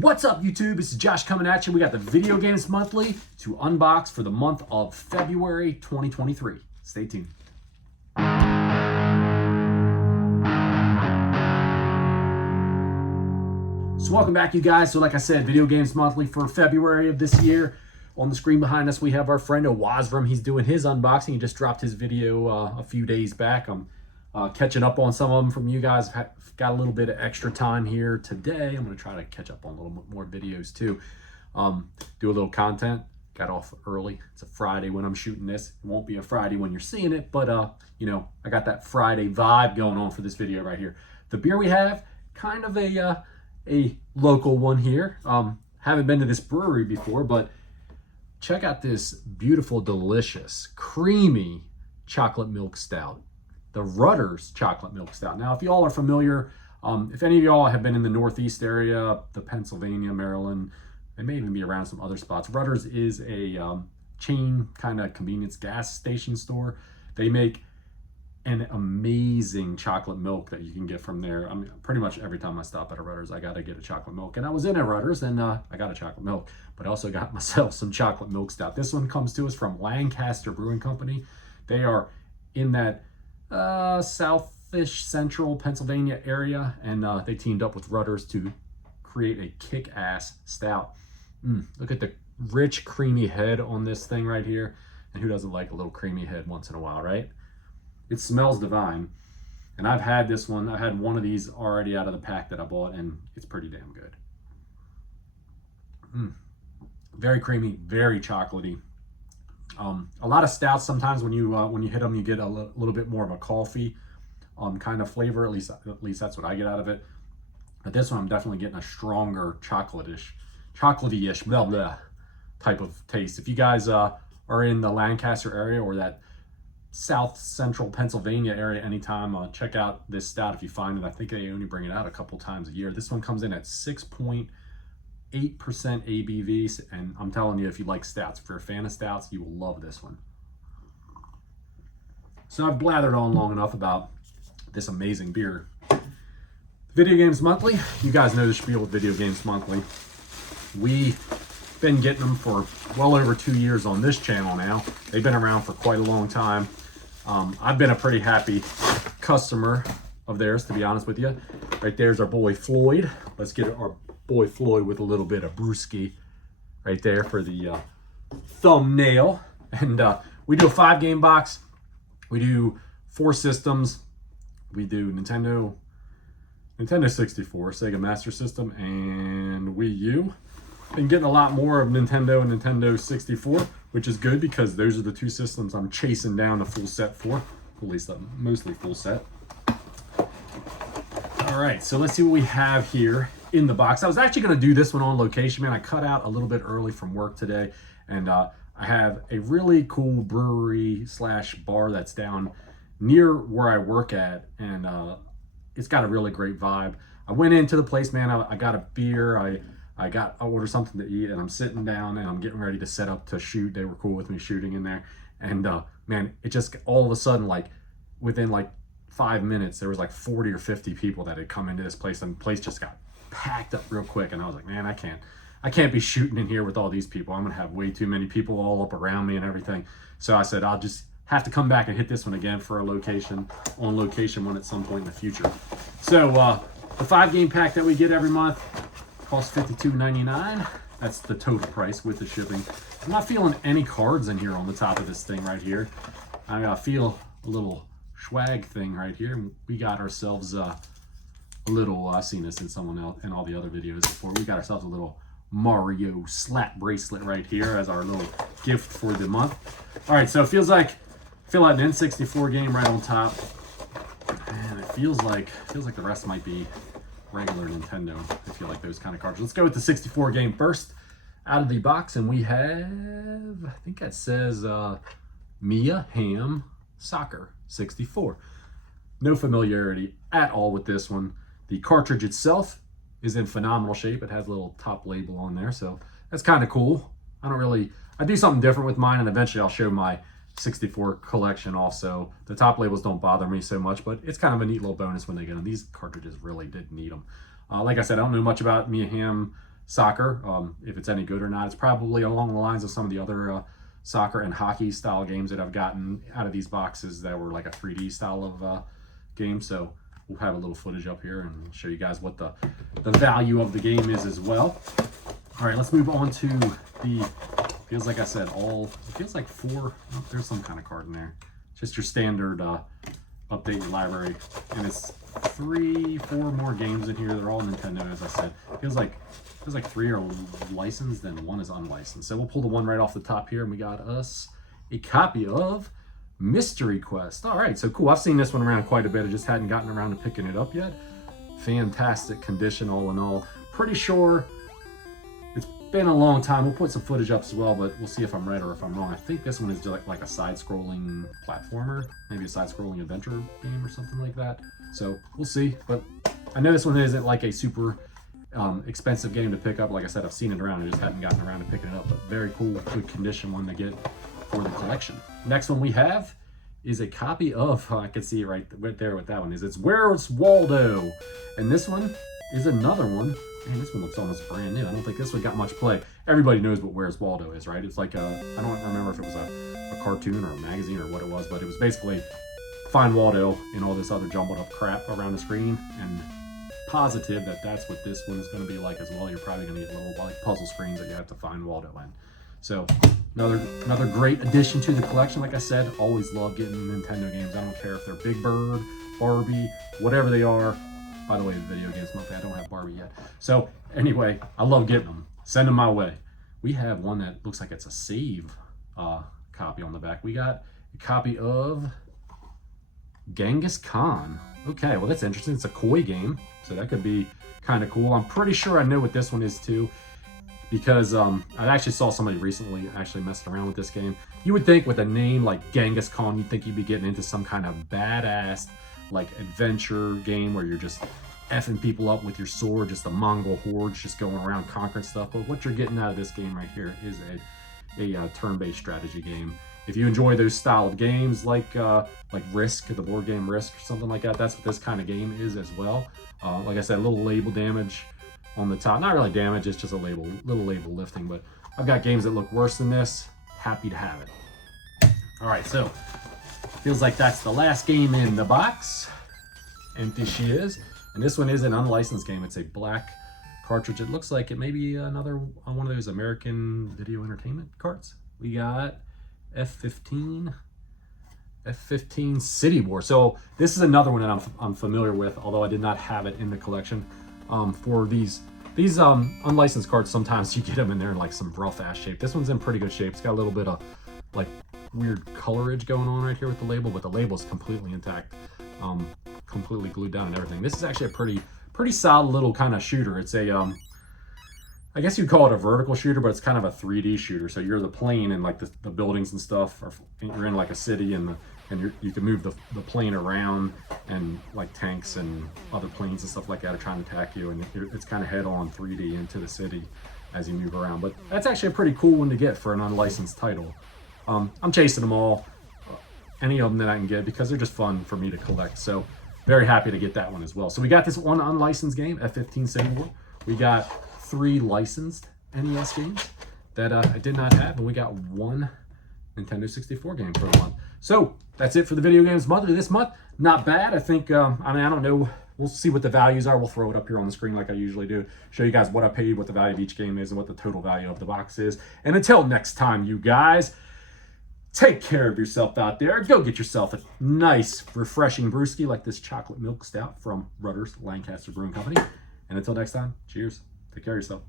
What's up, YouTube? This is Josh coming at you. We got the Video Games Monthly to unbox for the month of February 2023. Stay tuned. So welcome back, you guys. So like I said, Video Games Monthly for February of this year. On the screen behind us, we have our friend Owazram. He's doing his unboxing. He just dropped his video a few days back. I'm catching up on some of them from you guys. I've got a little bit of extra time here today. I'm going to try to catch up on a little bit more videos too. Do a little content. Got off early. It's a Friday when I'm shooting this. It won't be a Friday when you're seeing it, but you know, I got that Friday vibe going on for this video right here. The beer we have, kind of a local one here. Haven't been to this brewery before, but check out this beautiful, delicious, creamy chocolate milk stout. The Rutter's chocolate milk stout. Now, if y'all are familiar, if any of y'all have been in the Northeast area, the Pennsylvania, Maryland, they may even be around some other spots. Rutter's is a chain kind of convenience gas station store. They make an amazing chocolate milk that you can get from there. I mean, pretty much every time I stop at a Rutter's, I got to get a chocolate milk. And I was in a Rutter's and I got a chocolate milk, but I also got myself some chocolate milk stout. This one comes to us from Lancaster Brewing Company. They are in that southish central Pennsylvania area, and they teamed up with Rutter's to create a kick-ass stout. Look at the rich, creamy head on this thing right here. And who doesn't like a little creamy head once in a while, right? It smells divine. And I've had this one. I had one of these already out of the pack that I bought, and it's pretty damn good. Very creamy, very chocolatey. A lot of stouts, sometimes when you hit them, you get a little bit more of a coffee kind of flavor. At least that's what I get out of it. But this one, I'm definitely getting a stronger chocolatey-ish, blah blah type of taste. If you guys are in the Lancaster area or that south central Pennsylvania area anytime, check out this stout if you find it. I think they only bring it out a couple times a year. This one comes in at 6.8% ABV, and I'm telling you, if you like stouts, if you're a fan of stouts, you will love this one. So I've blathered on long enough about this amazing beer. Video Games Monthly, you guys know the spiel with Video Games Monthly. We've been getting them for well over 2 years on this channel now. They've been around for quite a long time. I've been a pretty happy customer of theirs, to be honest with you. Right there's our boy Floyd. Let's get our boy Floyd with a little bit of brewski right there for the thumbnail. And we do a 5-game box. We do 4 systems. We do Nintendo 64, Sega Master System, and Wii U. Been getting a lot more of Nintendo and Nintendo 64, which is good because those are the 2 systems I'm chasing down a full set for. At least mostly full set. All right, so let's see what we have here in the box. I was actually going to do this one on location, man. I cut out a little bit early from work today, and I have a really cool brewery slash bar that's down near where I work at, and it's got a really great vibe. I went into the place, man. I got a beer. I ordered something to eat, and I'm sitting down and I'm getting ready to set up to shoot. They were cool with me shooting in there, and man, it just all of a sudden, like within like 5 minutes, there was like 40 or 50 people that had come into this place, and the place just got packed up real quick. And I was like, man, I can't be shooting in here with all these people. I'm gonna have way too many people all up around me and everything. So I said, I'll just have to come back and hit this one again for a on location one at some point in the future. So the 5-game pack that we get every month costs $52.99. That's the total price with the shipping. I'm not feeling any cards in here on the top of this thing right here. I feel a little swag thing right here. We got ourselves a little, I've seen this in someone else in all the other videos before. We got ourselves a little Mario slap bracelet right here as our little gift for the month. All right, so it feels like an N64 game right on top, and it feels like the rest might be regular Nintendo. I feel like those kind of cards. Let's go with the 64 game first out of the box, and we have, I think that says Mia Hamm Soccer 64. No familiarity at all with this one. The cartridge itself is in phenomenal shape. It has a little top label on there, so that's kind of cool. I do something different with mine, and eventually I'll show my 64 collection also. The top labels don't bother me so much, but it's kind of a neat little bonus when they get them. These cartridges really did need them. Like I said, I don't know much about Mia Hamm soccer. If it's any good or not, it's probably along the lines of some of the other soccer and hockey style games that I've gotten out of these boxes that were like a 3D style of game. So we'll have a little footage up here and show you guys what the value of the game is as well. All right, let's move on to the, feels like I said, it feels like 4, oh, there's some kind of card in there. Just your standard update your library. And it's 3, 4 more games in here. They're all Nintendo, as I said. Feels like 3 are licensed and 1 is unlicensed. So we'll pull the one right off the top here, and we got us a copy of Mystery Quest. All right, so cool. I've seen this one around quite a bit. I just hadn't gotten around to picking it up yet. Fantastic condition all in all. Pretty sure it's been a long time. We'll put some footage up as well, but we'll see if I'm right or if I'm wrong. I think this one is just like a side-scrolling platformer, maybe a side-scrolling adventure game or something like that. So we'll see, but I know this one isn't like a super expensive game to pick up. Like I said, I've seen it around. I just hadn't gotten around to picking it up, but very cool, good condition one to get for the collection. Next one we have is a copy of, I can see it right there what that one is. It's Where's Waldo? And this one is another one. Man, this one looks almost brand new. I don't think this one got much play. Everybody knows what Where's Waldo is, right? It's like I don't remember if it was a cartoon or a magazine or what it was, but it was basically find Waldo and all this other jumbled up crap around the screen, and positive that that's what this one is going to be like as well. You're probably going to get little like puzzle screens that you have to find Waldo in. So another great addition to the collection. Like I said, always love getting Nintendo games. I don't care if they're Big Bird, Barbie, whatever they are. By the way, the video games monthly, I don't have Barbie yet. So anyway, I love getting them. Send them my way. We have one that looks like it's a save copy on the back. We got a copy of Genghis Khan. Okay, well that's interesting. It's a koi game, so that could be kind of cool. I'm pretty sure I know what this one is too, because I actually saw somebody recently actually messing around with this game. You would think with a name like Genghis Khan, you'd think you'd be getting into some kind of badass like adventure game where you're just effing people up with your sword, just the Mongol hordes just going around conquering stuff. But what you're getting out of this game right here is a turn-based strategy game. If you enjoy those style of games like Risk, the board game Risk or something like that, that's what this kind of game is as well. Like I said, a little label damage on the top. Not really damage, it's just a little label lifting, but I've got games that look worse than this. Happy to have it. All right, so feels like that's the last game in the box. Empty she is. And this one is an unlicensed game. It's a black cartridge. It looks like it may be another one of those American Video Entertainment cards. We got F-15 City War. So this is another one that I'm familiar with, although I did not have it in the collection. For these unlicensed cards, sometimes you get them and they're in like some rough ass shape. This one's in pretty good shape. It's got a little bit of like weird colorage going on right here with the label, but the label is completely intact, completely glued down and everything. This is actually a pretty solid little kind of shooter. It's a I guess you'd call it a vertical shooter, but it's kind of a 3D shooter. So you're the plane and like the buildings and stuff, you're in like a city, and you can move the plane around, and like tanks and other planes and stuff like that are trying to attack you, and it's kind of head-on 3D into the city as you move around. But that's actually a pretty cool one to get for an unlicensed title. I'm chasing them all, any of them that I can get, because they're just fun for me to collect. So very happy to get that one as well. So we got this one unlicensed game, F-15 City War. We got 3 licensed NES games that I did not have, and we got 1 Nintendo 64 game for the month. So that's it for the video games monthly this month. Not bad. I think, I mean, I don't know. We'll see what the values are. We'll throw it up here on the screen like I usually do. Show you guys what I paid, what the value of each game is, and what the total value of the box is. And until next time, you guys, take care of yourself out there. Go get yourself a nice, refreshing brewski like this chocolate milk stout from Rutter's Lancaster Brewing Company. And until next time, cheers. Take care of yourself.